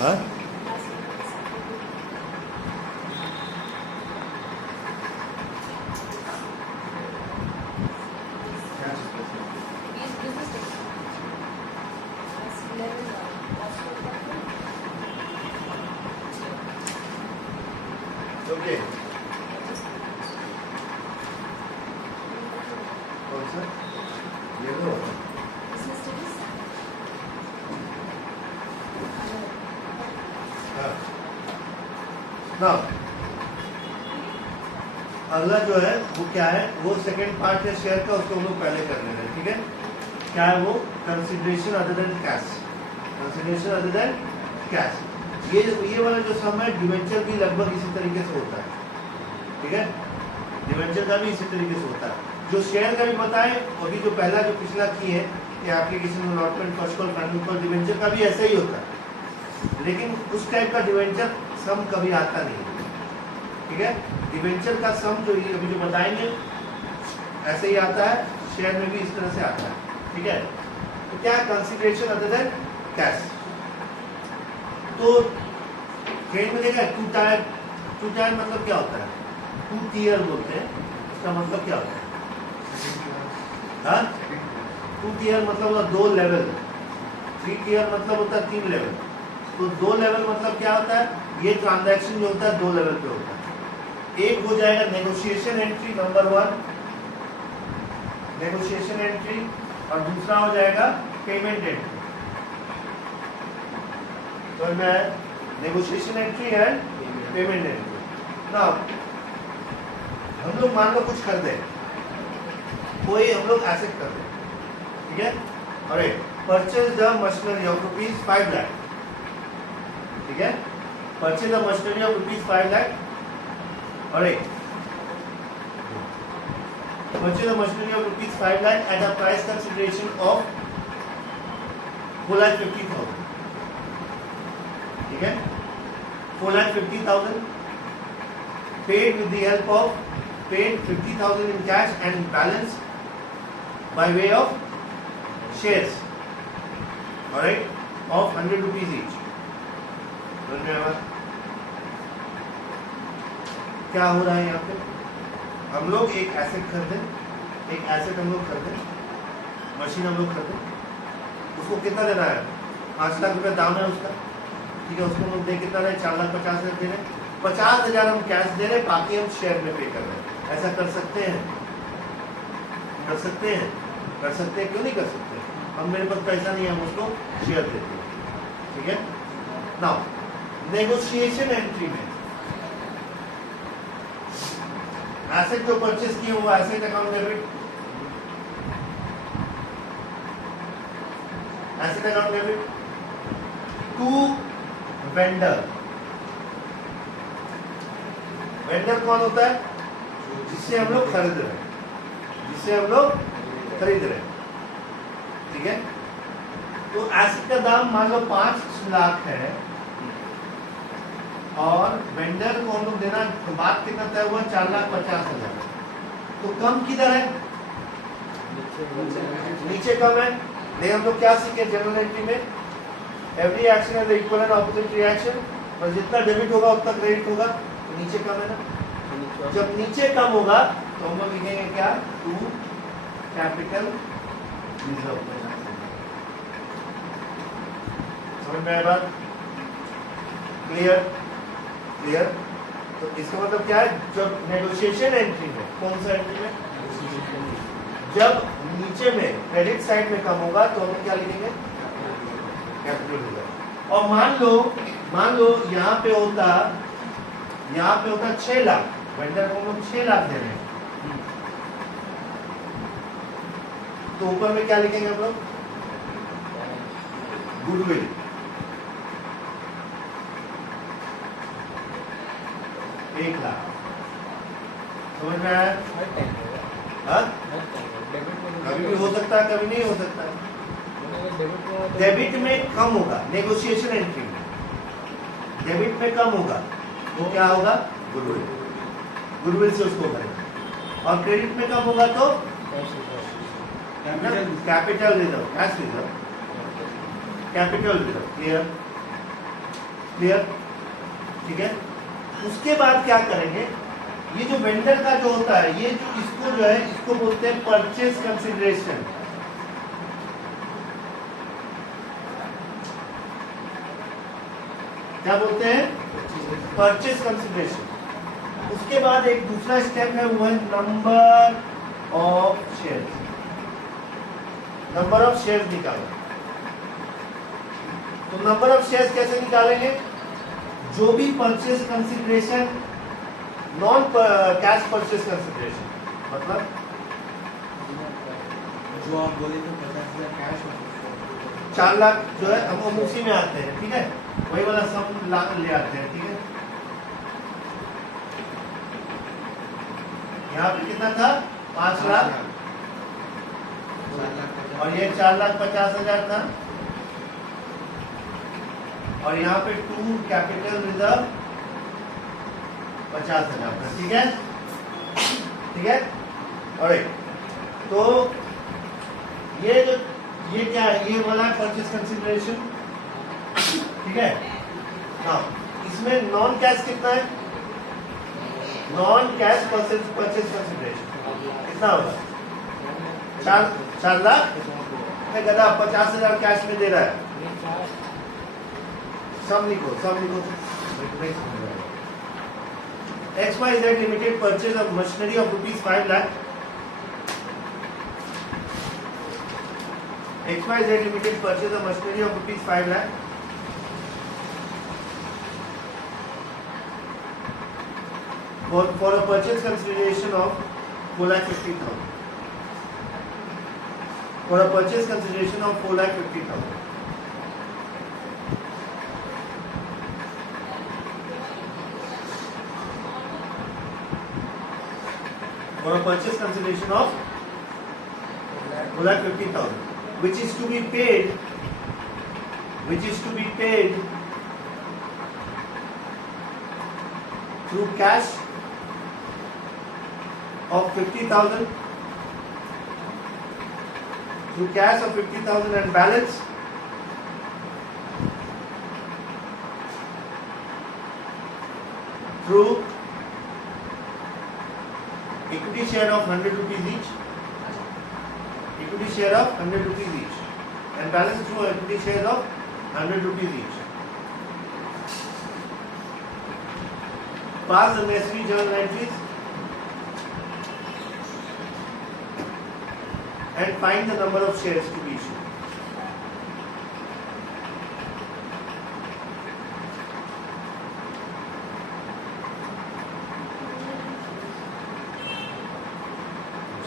हाँ ओके कौन सा ये लो हाँ ना अगला जो है वो क्या है, वो सेकंड पार्ट है शेयर का, उसको हम लोग पहले कर लेंगे। ठीक है, क्या है वो? Consideration other than cash. Consideration other than cash. ये वाला जो सम है डिवेंचर भी लगभग इसी तरीके से होता है। ठीक है, डिवेंचर का भी इसी तरीके से होता है। जो शेयर का भी बताए, अभी जो पहला जो पिछला की है कि application allotment first call final call, debenture का भी ऐसा ही होता है, लेकिन उस टाइप का डिवेंचर सम कभी आता नहीं है। ठीक है, डिवेंचर का सम जो ये अभी जो बताएंगे ऐसे ही आता है, शेयर में भी इस तरह से आता है। ठीक है, तो क्या कंसिडरेशन अदर देन कैश? तो ट्रेड में देखा टू टायर मतलब क्या होता है? टू टियर बोलते हैं, इसका मतलब क्या होता है? हाँ, टू टियर मतलब होता है दो लेवल। थ्री टियर मतलब होता है तीन लेवल। तो दो लेवल मतलब क्या होता है? ये ट्रांजैक्शन जो होता है दो लेवल पे होता है। एक हो जाएगा negotiation entry number 1, negotiation entry, और दूसरा हो जाएगा पेमेंट एंट्री। तो मैं negotiation entry and payment entry. ना हम लोग मान लो कुछ कर दे, कोई हम लोग एसेट कर दे, ठीक है, अरे purchase the machinery of ₹5 lakh. ठीक है, purchase the machinery of ₹5 lakh, अरे purchase the machinery of ₹5 lakh at a price consideration of 4,50,000। ठीक है, 4,50,000 paid with the help of paid 50,000 in cash and balance by way of shares, all right, of 100 rupees each. समझ में आया? क्या हो रहा है यहाँ पे? हम लोग एक एसेट खरीदे, एक एसेट हम लोग खरीदे, मशीन हम लोग खरीदे, उसको कितना देना है? 5 लाख रुपए दाम है उसका। ठीक है, उसको हम लोग दे कितना रहे? 4,50,000 दे रहे। 50,000 हम कैश दे रहे, बाकी हम शेयर में पे कर रहे हैं। ऐसा कर सकते हैं? कर सकते हैं? कर सकते हैं, क्यों नहीं कर सकते? हम मेरे पास पैसा नहीं है, हम उसको शेयर देते हैं। ठीक है, नाउ नेगोशिएशन एंट्री में एसेट जो परचेस किए वो asset account debit, asset account debit to vendor. Vendor कौन होता है? जिससे हम लोग खरीद रहे हैं, जिससे हम लोग खरीद रहे हैं। ठीक है, तो एसेट का दाम मान लो 5 लाख है और वेंडर को हम लोग देना, तो बात कितना तय हुआ? 4,50,000। तो कम किधर है? नीचे कम है। नहीं, हम लोग क्या सीखे जनरल एंट्री में? Every action has equal and opposite reaction, और जितना डेबिट होगा उतना क्रेडिट होगा। तो नीचे कम है ना? जब नीचे कम होगा तो हम लोग लिखेंगे क्या? To capital reserve. समझ में आया बात? क्लियर? क्लियर? तो इसका मतलब क्या है? जब नेगोशिएशन एंट्री में, कौन सा एंट्री में? जब नीचे में क्रेडिट साइड में कम होगा तो हम क्या लिखेंगे? Capital reserve. और मान लो यहाँ पे होता 6 लाख, वेंडर को हम 6 लाख दे रहे हैं, तो ऊपर में क्या लिखेंगे हम लोग? गुडविल। एक लाख। समझ में आया? हाँ? कभी भी हो सकता है, कभी नहीं हो सकता है। डेबिट में कम होगा, नेगोशिएशन एंट्री में डेबिट में कम होगा तो क्या होगा? गुडविल। गुडविल से उसको भरेंगे। और क्रेडिट में कम होगा तो capital reserve, cash reserve, capital reserve. Clear? Clear? ठीक है, उसके बाद क्या करेंगे, ये जो वेंडर का जो होता है, ये जो इसको जो है इसको बोलते हैं परचेज कंसिडरेशन। क्या बोलते हैं? Purchase consideration. उसके बाद एक दूसरा स्टेप है, वो है number of shares. Number of shares निकालना। तो नंबर ऑफ शेयर्स कैसे निकालेंगे? जो भी purchase consideration, non cash purchase consideration, मतलब जो आप बोले तो 50,000 कैश 4 लाख जो है हम उसी में आते हैं, ठीक है, वही वाला सम ले आते हैं, ठीक है। यहाँ पे कितना था? 5 लाख, और ये 4,50,000 था, और यहाँ पे 2 कैपिटल रिजर्व 50,000 था, ठीक है, ठीक है। और तो ये क्या है? ये वाला परचेज कंसिडरेशन, ठीक है। हाँ, इसमें नॉन कैश कितना है? नॉन कैश परचेज कंसिडरेशन कितना होगा? 4 लाख। गधा 50,000 कैश में दे रहा है। सब लिखो, सब लिखो। XYZ Limited purchase of machinery of ₹5 lakh. XYZ Limited purchase of machinery of ₹5 lakh. For a purchase consideration of 4,50,000. For a purchase consideration of 4,50,000. For a purchase consideration of 4,50,000, which is to be paid, through cash of 50,000, and balance through equity share of 100 rupees each. Equity share of 100 rupees each, and balance through equity share of 100 rupees each. Pass the necessary journal entries and find the number of shares to be issued.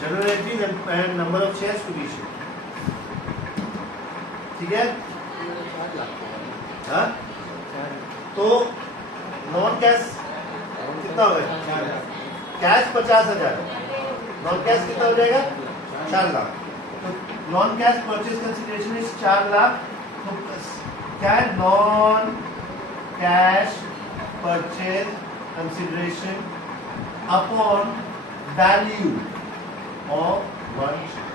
Journal entries and number of shares to be issued. ठीक है? हाँ? तो non cash कितना हो गया? Cash 50,000, non cash कितना हो जाएगा? 4 लाख। तो non cash purchase consideration is 4 lakh. तो क्या है? Non cash purchase consideration upon value of 1 share.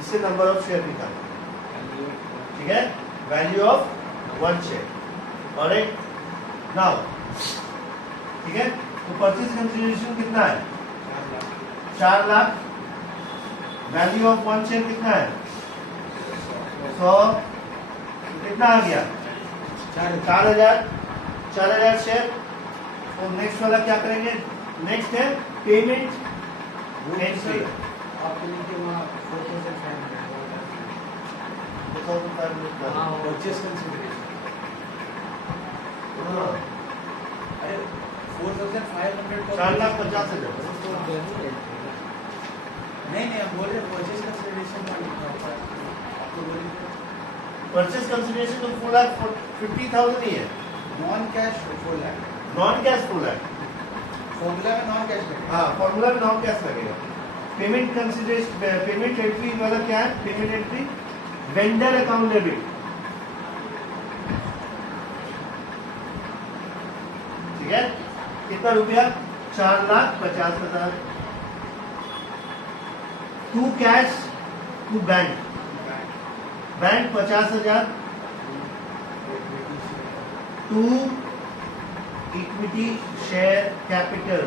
इससे नंबर ऑफ शेयर निकालना, ठीक है, वैल्यू ऑफ 1 शेयर। और एक नाउ, ठीक है, तो परचेज कंसिडरेशन कितना है? 4 लाख। वैल्यू ऑफ 1 शेयर कितना है? 100। कितना आ गया? 4,000 शेयर। तो नेक्स्ट वाला क्या करेंगे? नेक्स्ट है पेमेंट एंट्री। आपके लिए वहाँ 4,500 परचेज कंसिडरेशन। अरे 4,500 4,50,000। नहीं हम बोल रहे परचेज कंसिडरेशन का लिखा हुआ है। आप तो बोलिए परचेज कंसिडरेशन तो 4,50,000 ही है। Non cash 4 lakh. Non cash 4 lakh. Formula में नॉन कैश लगेगा। हाँ, फॉर्मूला में नॉन कैश लगेगा। पेमेंट कंसिडरेशन, पेमेंट एंट्री वाला क्या है? Payment entry vendor account debit, ठीक है। कितना रुपया? 4,50,000। To cash to bank, bank 50,000, to equity share capital.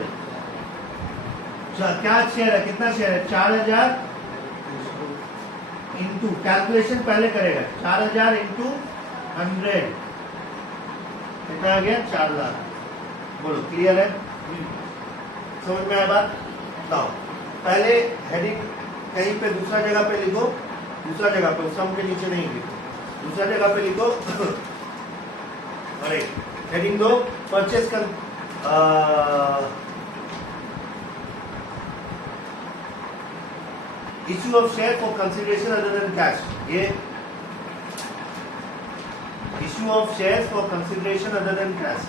क्या शेयर है, कितना शेयर है, 4000 इंटू, कैलकुलेशन पहले करेगा, 4000 इंटू 100 कितना आ गया, 4 लाख। बोलो क्लियर है, समझ में आया बात। बताओ पहले हेडिंग कहीं पे दूसरा जगह पे लिखो, दूसरा जगह पे सम के नीचे नहीं लिखो, दूसरा जगह पे लिखो अरे हेडिंग दो परचेस कर issue of share for consideration other than cash. ये issue of share for consideration other than cash.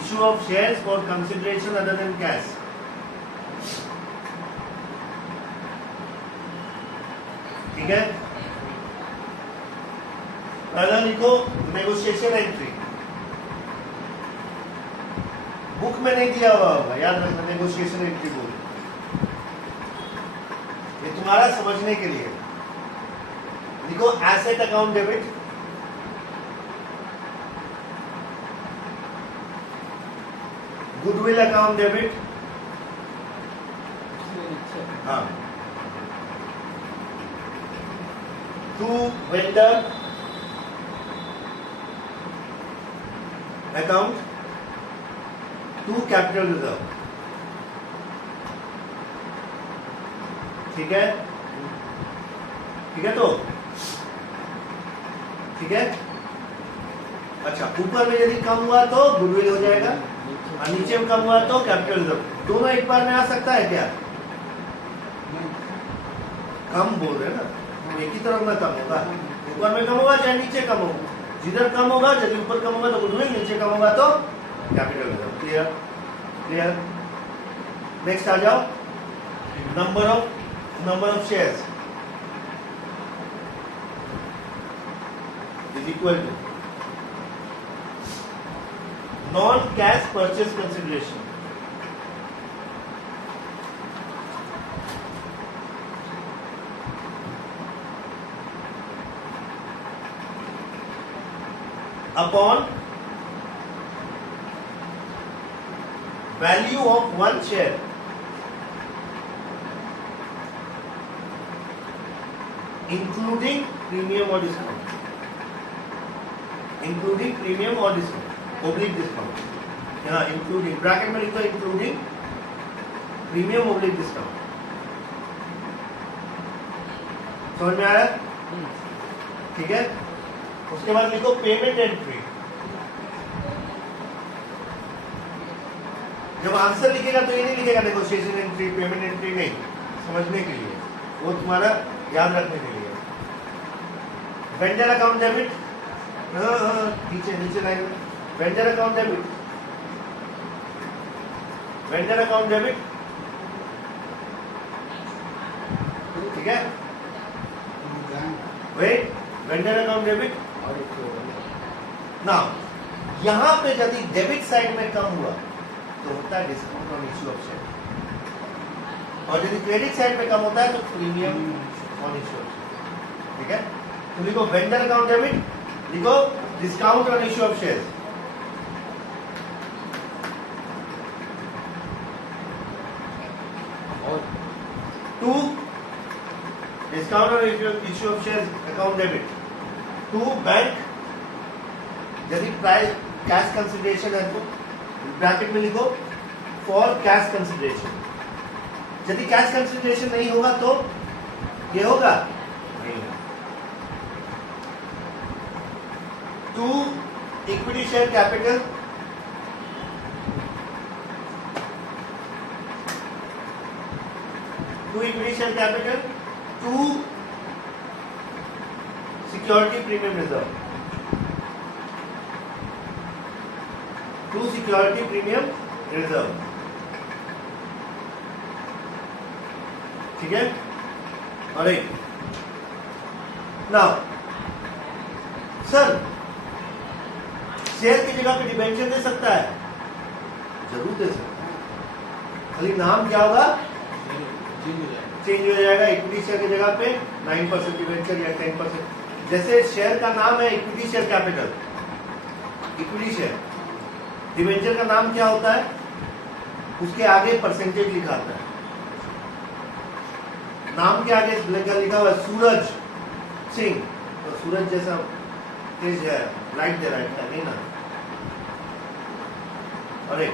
Issue of shares for consideration other than cash. ठीक है, पहला लिखो नेगोशिएशन एंट्री। बुक में नहीं दिया हुआ होगा, याद रखना नेगोशिएशन एंट्री बोल, ये तुम्हारा समझने के लिए। लिखो asset account debit, goodwill account debit, हाँ, to vendor account, to capital reserve. ठीक है, ठीक है, तो ठीक है। अच्छा, ऊपर में यदि कम हुआ तो गुडविल हो जाएगा और नीचे में कम हुआ तो कैपिटल रिजर्व। दोनों एक बार में आ सकता है क्या? कम बोल रहे ना, एक ही तरफ में कम होगा, ऊपर में कम होगा चाहे नीचे कम होगा। जिधर कम होगा, यदि ऊपर कम होगा तो गुडविल, नीचे कम होगा तो capital reserve. Clear, clear. Next आ जाओ, number of shares is equal to non cash purchase consideration. Upon value of one share including premium और डिस्काउंट, इंक्लूडिंग प्रीमियम और डिस्काउंट, ओब्लिक डिस्काउंट, यहाँ इंक्लूडिंग ब्रैकेट में लिख दो, इंक्लूडिंग प्रीमियम ओब्लिक डिस्काउंट। समझ में आया? ठीक है, उसके बाद लिखो पेमेंट एंट्री। जब आंसर लिखेगा तो ये नहीं लिखेगा नेगोशिएशन एंट्री, पेमेंट एंट्री नहीं, समझने के लिए, वो तुम्हारा याद रखने के लिए। वेंडर अकाउंट डेबिट, नीचे नीचे लाइन में vendor account debit, vendor account debit, ठीक है, वेट, वेंडर अकाउंट डेबिट। ना यहां पे यदि डेबिट साइड में कम हुआ तो होता है discount on issue of share, और यदि क्रेडिट साइड में कम होता है तो premium on issue of share. ठीक है, तो लिखो वेंडर अकाउंट डेबिट, लिखो discount on issue of share. और to discount on issue of share account debit, to bank, यदि प्राइस कैश कंसिडरेशन है तो ब्रैकेट में लिखो फॉर कैश कंसिडरेशन। यदि कैश कंसिडरेशन नहीं होगा तो ये होगा नहीं होगा। To equity share capital, to equity share capital, to security premium reserve, to security premium reserve. ठीक है, और एक नाउ सर शेयर की जगह पे डिबेंचर दे सकता है, जरूर दे सकता है, खाली नाम क्या होगा, चेंज हो जाएगा इक्विटी शेयर की जगह पे 9% डिवेंचर या 10%। जैसे शेयर का नाम है equity share capital, equity share, debenture का नाम क्या होता है, उसके आगे परसेंटेज लिखा आता है। नाम के आगे लिखा हुआ है सूरज सिंह, तो सूरज जैसा तेज है, लाइट दे रहा है नहीं ना। अरे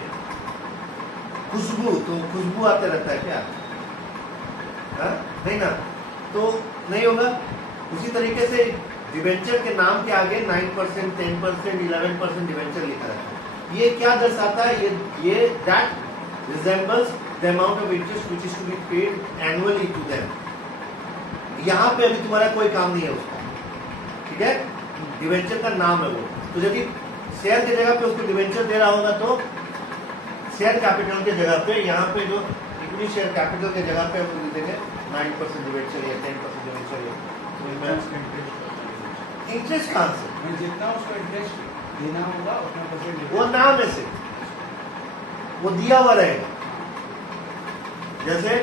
खुशबू, तो खुशबू आते रहता है क्या, हा? नहीं ना, तो नहीं होगा। उसी तरीके से डिवेंचर के नाम के आगे 9%, 10%, 11% डिवेंचर लिखा रहता है। ये क्या दर्शाता है, ये that resembles the amount of interest which is to be paid annually to them। यहाँ पे अभी तुम्हारा कोई काम नहीं है उसका, ठीक है, डिवेंचर का नाम है वो। तो यदि शेयर की जगह पे उसको डिवेंचर दे रहा होगा तो शेयर कैपिटल के जगह पे, यहाँ पे जो इक्विटी शेयर कैपिटल के जगह पे हम देंगे 9% डिवेंचर या 10% डिवेंचर। इंटरेस्ट कहाँ से, जितना उसको इंटरेस्ट देना होगा उतना परसेंट वो नाम है से वो दिया हुआ रहेगा। जैसे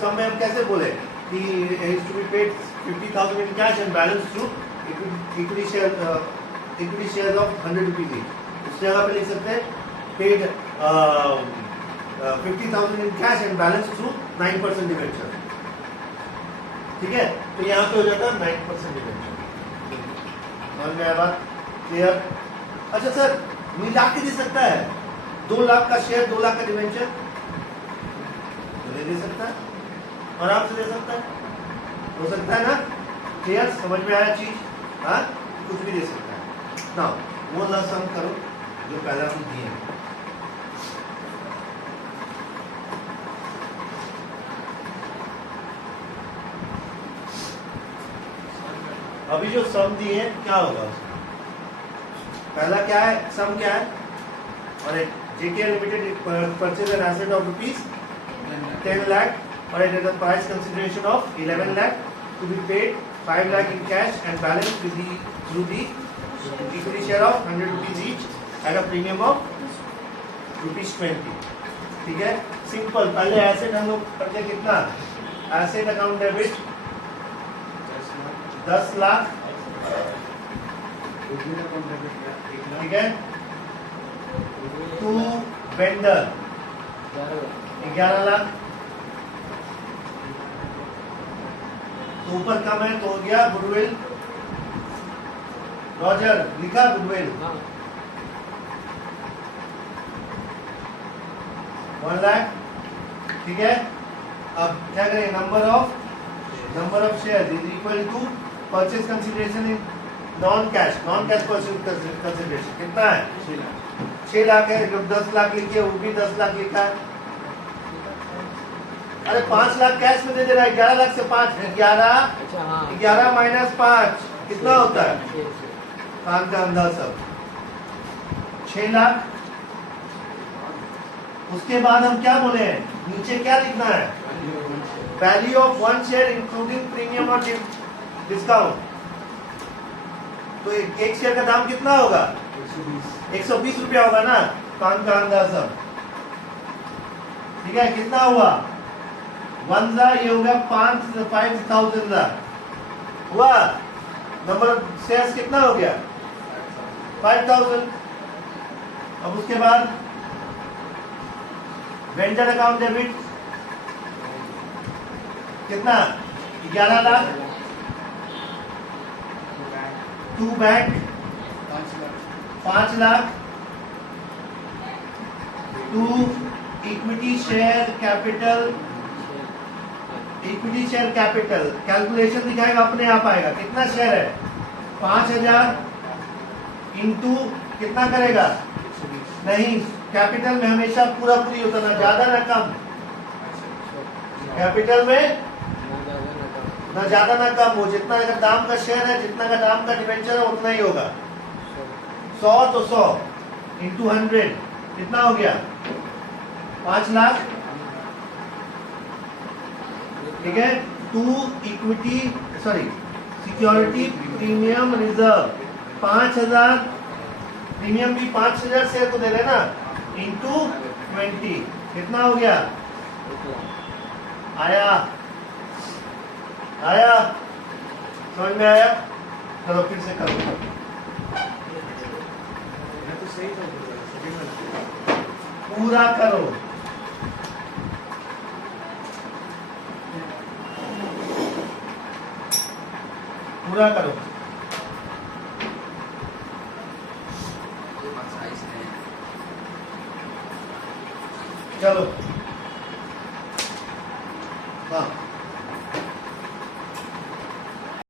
सब में हम कैसे बोले कि is to be paid 50,000 in cash and balance through equity shares of 100 rupees each। उस जगह पे लिख सकते हैं paid 50,000 in cash and balance through 9% debenture, ठीक है। तो यहाँ पे हो जाता है 9% डिवेंचर। समझ में आया बात, क्लियर। अच्छा सर, मिला के दे सकता है 2 लाख का शेयर 2 लाख का डिवेंचर, तो नहीं दे सकता, आराम से दे सकता है, हो सकता है ना, क्लियर, समझ में आया चीज, हाँ, कुछ भी दे सकता है ना। वो ना सम करो जो पहला हम दिए हैं। अभी जो सम दिए हैं क्या होगा उसका, पहला क्या है, सम क्या है, और एक JK Limited purchase an asset of rupees 10 lakh, or it has a price consideration of 11 lakh to be paid 5 lakh in cash and balance through the equity share of 100 rupees each at a premium of rupees 20। ठीक है, simple. पहले asset हम लोग करते कितना, asset account debit 10 lakh, ठीक है, to vendor 11 lakh, तो ऊपर कम है तो हो गया गुडविल, रॉजर लिखा गुडविल 1 लाख, ठीक है। अब क्या करें, number of share is equal to purchase consideration in non cash purchase consideration कितना है, 6 लाख है। जब 10 लाख लिखिए वो भी 10 लाख लिखा है। अरे 5 लाख कैश में दे दे रहा है, 11 लाख से 5 11 माइनस 5 कितना होता है, कान का अंदाज सब 6 लाख। उसके बाद हम क्या बोले हैं, नीचे क्या लिखना है, value of 1 share including premium और डिस्काउंट। तो एक शेयर का दाम कितना होगा, 120 रुपया होगा ना, कान का अंदाज सब, ठीक है। कितना हुआ, 1 ला ये होगा 5,000 ला हुआ, नंबर ऑफ शेयर्स कितना हो गया 5,000। अब उसके बाद वेंडर अकाउंट डेबिट कितना, 11 lakh, to bank 5 lakh, to equity share capital calculation दिखाएगा, अपने आप आएगा। कितना शेयर है, 5,000 इंटू कितना करेगा, नहीं, कैपिटल में हमेशा पूरा पूरी होता, ना ज्यादा ना कम, कैपिटल में ना ज्यादा ना कम, वो जितना का दाम का शेयर है, जितना का दाम का डिवेंचर है उतना ही होगा। 100 तो 100 इंटू 100 कितना हो गया, 5 लाख, ठीक है। To equity security premium reserve 5,000, premium भी 5,000 शेयर को दे रहे ना, इंटू 20 कितना हो गया, आया आया समझ में आया? चलो फिर से करो। मैं तो सही था सेकंड वाला पूरा करो। पूरा करो। चलो हाँ